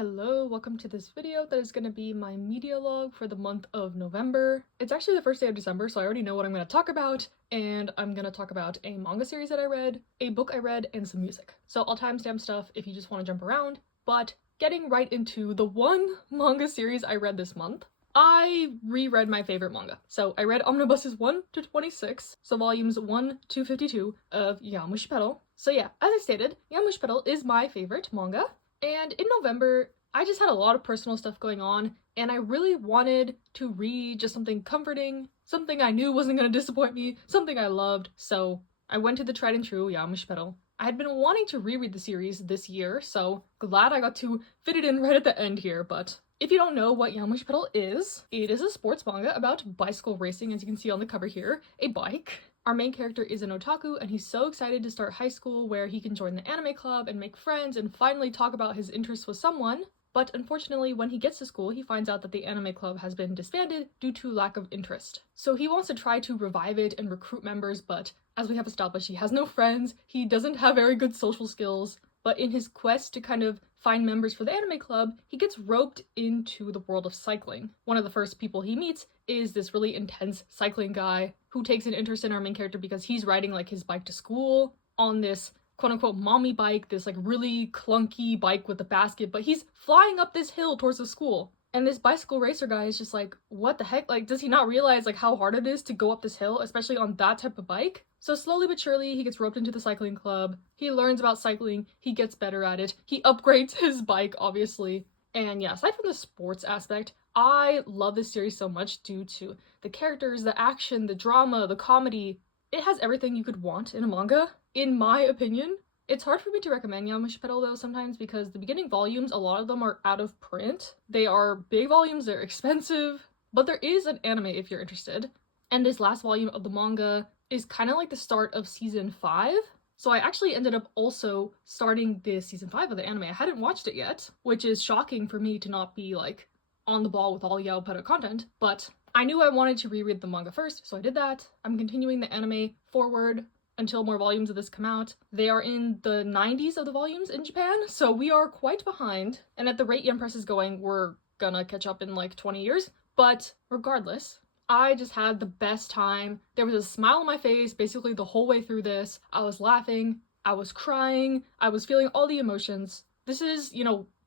Hello, welcome to this video that is going to be my media log for the month of November. It's actually the first day of December, so I already know what I'm going to talk about, and I'm going to talk about a manga series that I read, a book I read, and some music. So I'll timestamp stuff if you just want to jump around, but getting right into the one manga series I read this month. I reread my favorite manga. So I read omnibuses 1 to 26, so volumes 1 to 52 of Yamushi Pedal. So yeah, as I stated, Yamushi Pedal is my favorite manga. And in November, I just had a lot of personal stuff going on, and I really wanted to read just something comforting, something I knew wasn't going to disappoint me, something I loved, so I went to the tried and true Yamushi Pedal. I had been wanting to reread the series this year, so glad I got to fit it in right at the end here, but if you don't know what Yamushi Pedal is, it is a sports manga about bicycle racing, as you can see on the cover here, a bike. Our main character is an otaku, and he's so excited to start high school where he can join the anime club and make friends and finally talk about his interests with someone. But unfortunately, when he gets to school, he finds out that the anime club has been disbanded due to lack of interest. So he wants to try to revive it and recruit members, but as we have established, he has no friends, he doesn't have very good social skills. But in his quest to kind of find members for the anime club, he gets roped into the world of cycling. One of the first people he meets is this really intense cycling guy who takes an interest in our main character because he's riding like his bike to school on this quote-unquote mommy bike, this like really clunky bike with a basket, but he's flying up this hill towards the school. And this bicycle racer guy is just like, what the heck? Like, does he not realize like how hard it is to go up this hill, especially on that type of bike? So slowly but surely, he gets roped into the cycling club. He learns about cycling. He gets better at it. He upgrades his bike, obviously. And yeah, aside from the sports aspect, I love this series so much due to the characters, the action, the drama, the comedy. It has everything you could want in a manga, in my opinion. It's hard for me to recommend Yamushi Pedal though sometimes because the beginning volumes, a lot of them are out of print. They are big volumes, they're expensive, but there is an anime if you're interested. And this last volume of the manga is kind of like the start of season 5. So I actually ended up also starting this season 5 of the anime. I hadn't watched it yet, which is shocking for me to not be like on the ball with all Yaopeda content, but I knew I wanted to reread the manga first, so I did that. I'm continuing the anime forward until more volumes of this come out. They are in the 90s of the volumes in Japan, so we are quite behind. And at the rate Yen Press is going, we're gonna catch up in like 20 years. But regardless, I just had the best time. There was a smile on my face basically the whole way through this. I was laughing, I was crying, I was feeling all the emotions. This is,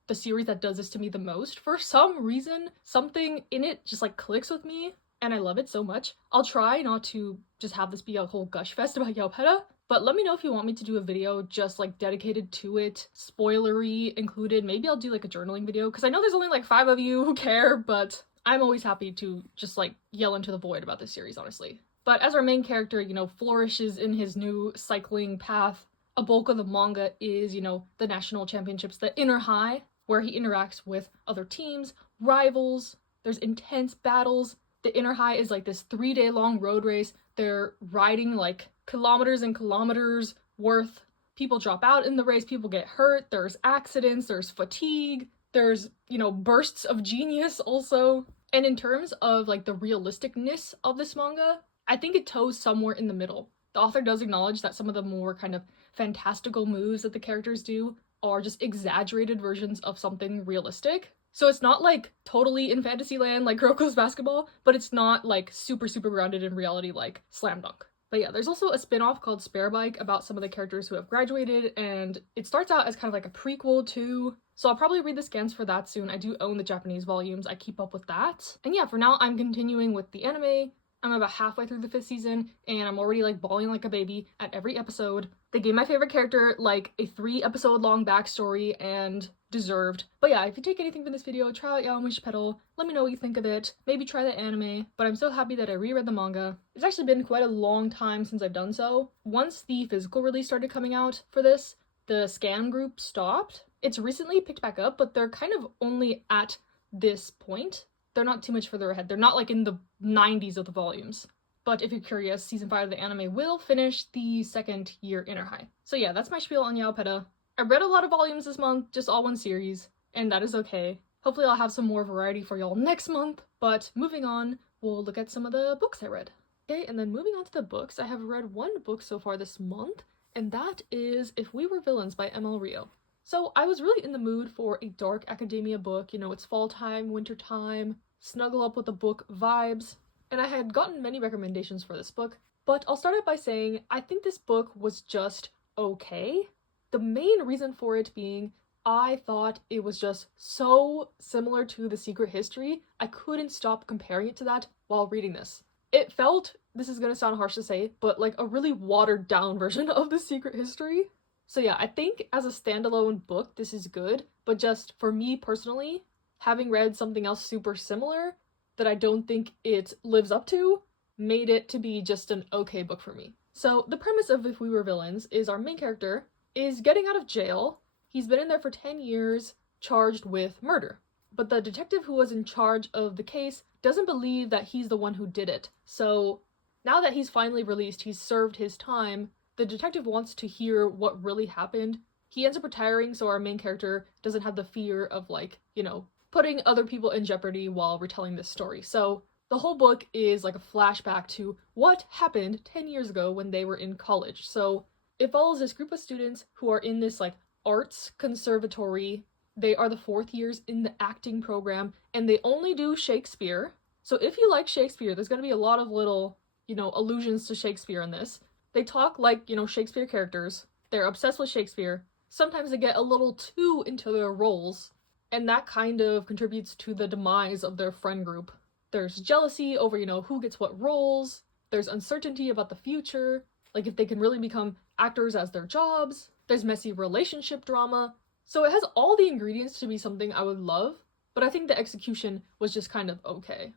the series that does this to me the most. For some reason, something in it just like clicks with me, and I love it so much. I'll try not to just have this be a whole gush fest about Yaopeda, but let me know if you want me to do a video just like dedicated to it, spoilery included. Maybe I'll do like a journaling video, because I know there's only like 5 of you who care, but I'm always happy to just like yell into the void about this series, honestly. But as our main character, flourishes in his new cycling path, a bulk of the manga is, the national championships, the inner high, where he interacts with other teams, rivals, there's intense battles. The inner high is like this 3-day long road race. They're riding like kilometers and kilometers worth. People drop out in the race, people get hurt, there's accidents, there's fatigue, there's, bursts of genius also. And in terms of like the realisticness of this manga, I think it toes somewhere in the middle. The author does acknowledge that some of the more kind of fantastical moves that the characters do are just exaggerated versions of something realistic. So it's not like totally in Fantasyland like Kuroko's Basketball, but it's not like super grounded in reality like Slam Dunk. But yeah, there's also a spin-off called Spare Bike about some of the characters who have graduated, and it starts out as kind of like a prequel too. So I'll probably read the scans for that soon. I do own the Japanese volumes, I keep up with that. And yeah, for now I'm continuing with the anime. I'm about halfway through the 5th season, and I'm already like bawling like a baby at every episode. They gave my favorite character like a 3-episode long backstory, and deserved. But yeah, if you take anything from this video, try out Yamushi Pedal, let me know what you think of it, maybe try the anime, but I'm so happy that I reread the manga. It's actually been quite a long time since I've done so. Once the physical release started coming out for this, the scan group stopped. It's recently picked back up, but they're kind of only at this point. They're not too much further ahead. They're not like in the 90s of the volumes. But if you're curious, season 5 of the anime will finish the 2nd year inner high. So yeah, that's my spiel on Yaopeda. I read a lot of volumes this month, just all one series, and that is okay. Hopefully I'll have some more variety for y'all next month, but moving on, we'll look at some of the books I read. Okay, and then moving on to the books, I have read one book so far this month, and that is If We Were Villains by ML Rio. So I was really in the mood for a dark academia book, you know, it's fall time, winter time, snuggle up with a book vibes, and I had gotten many recommendations for this book, but I'll start out by saying I think this book was just okay. The main reason for it being I thought it was just so similar to The Secret History, I couldn't stop comparing it to that while reading this. It felt, this is gonna sound harsh to say, but like a really watered down version of The Secret History. So yeah, I think as a standalone book, this is good, but just for me personally, having read something else super similar that I don't think it lives up to, made it to be just an okay book for me. So the premise of If We Were Villains is our main character is getting out of jail. He's been in there for 10 years, charged with murder. But the detective who was in charge of the case doesn't believe that he's the one who did it. So now that he's finally released, he's served his time, the detective wants to hear what really happened. He ends up retiring so our main character doesn't have the fear of, like, you know, putting other people in jeopardy while retelling this story. So the whole book is like a flashback to what happened 10 years ago when they were in college. So it follows this group of students who are in this like arts conservatory. They are the 4th years in the acting program and they only do Shakespeare. So if you like Shakespeare, there's going to be a lot of little, you know, allusions to Shakespeare in this. They talk like, you know, Shakespeare characters. They're obsessed with Shakespeare. Sometimes they get a little too into their roles, and that kind of contributes to the demise of their friend group. There's jealousy over, you know, who gets what roles. There's uncertainty about the future, like if they can really become actors as their jobs. There's messy relationship drama. So it has all the ingredients to be something I would love, but I think the execution was just kind of okay.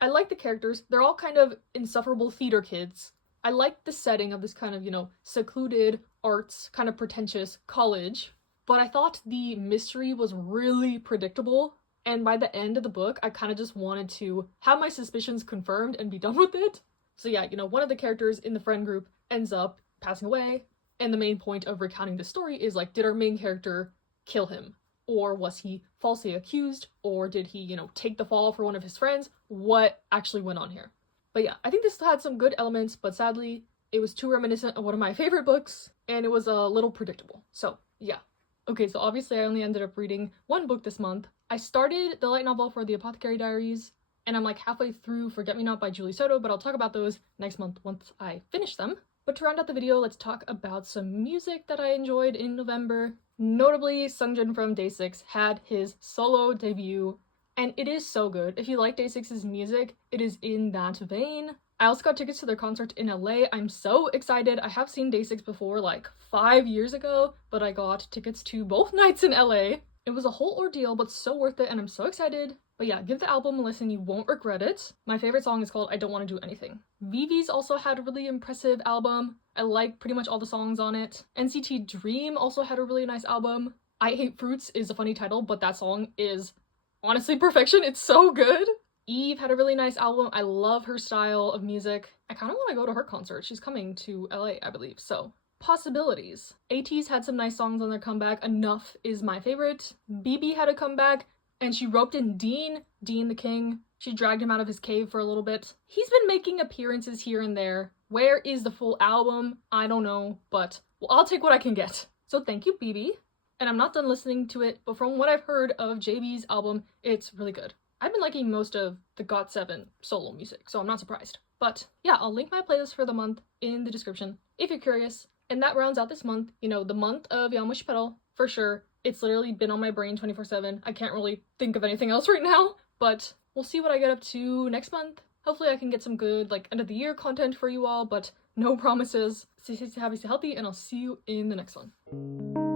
I like the characters. They're all kind of insufferable theater kids. I like the setting of this kind of, you know, secluded arts, kind of pretentious college, but I thought the mystery was really predictable, and by the end of the book, I kind of just wanted to have my suspicions confirmed and be done with it. So yeah, you know, one of the characters in the friend group ends up passing away, and the main point of recounting the story is like, did our main character kill him? Or was he falsely accused? Or did he, you know, take the fall for one of his friends? What actually went on here? But yeah, I think this had some good elements, but sadly, it was too reminiscent of one of my favorite books, and it was a little predictable. So yeah. Okay, so obviously I only ended up reading one book this month. I started the light novel for The Apothecary Diaries, and I'm like halfway through Forget Me Not by Julie Soto, but I'll talk about those next month once I finish them. But to round out the video, let's talk about some music that I enjoyed in November. Notably, Sungjin from Day 6 had his solo debut, and it is so good. If you like Day 6's music, it is in that vein. I also got tickets to their concert in LA. I'm so excited. I have seen Day 6 before, like 5 years ago, but I got tickets to both nights in LA. It was a whole ordeal, but so worth it, and I'm so excited. But yeah, give the album a listen, you won't regret it. My favorite song is called I Don't Want to Do Anything. VV's also had a really impressive album. I like pretty much all the songs on it. NCT Dream also had a really nice album. I Hate Fruits is a funny title, but that song is honestly perfection. It's so good. Eve had a really nice album. I love her style of music. I kind of want to go to her concert. She's coming to LA, I believe, so possibilities. ATEEZ had some nice songs on their comeback. Enough is my favorite. BB had a comeback, and she roped in Dean the King. She dragged him out of his cave for a little bit. He's been making appearances here and there. Where is the full album? I don't know, but well, I'll take what I can get. So thank you, BB. And I'm not done listening to it, but from what I've heard of JB's album, it's really good. I've been liking most of the GOT7 solo music, so I'm not surprised. But yeah, I'll link my playlist for the month in the description if you're curious. And that rounds out this month, you know, the month of Yamushi Pedal, for sure. It's literally been on my brain 24/7. I can't really think of anything else right now, but we'll see what I get up to next month. Hopefully I can get some good, like, end of the year content for you all, but no promises. Stay safe, stay happy, stay healthy, and I'll see you in the next one.